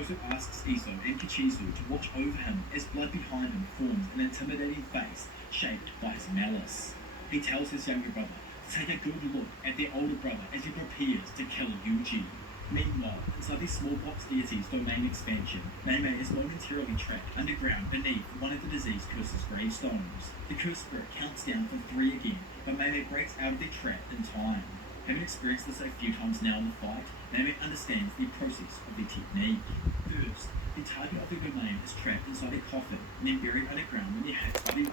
Koso asks Iso and Kichizu to watch over him as blood behind him forms an intimidating face shaped by his malice. He tells his younger brother to take a good look at their older brother as he prepares to kill Yuji. Meanwhile, inside the smallpox deity's domain expansion, Meimei is momentarily trapped underground beneath one of the disease curse's gravestones. The curse spirit counts down from 3 again, but Meimei breaks out of the trap in time. Having experienced this a few times now in the fight, Meimei understands the process of the technique. First, the target of the domain is trapped inside a coffin and then buried underground when they're hit by the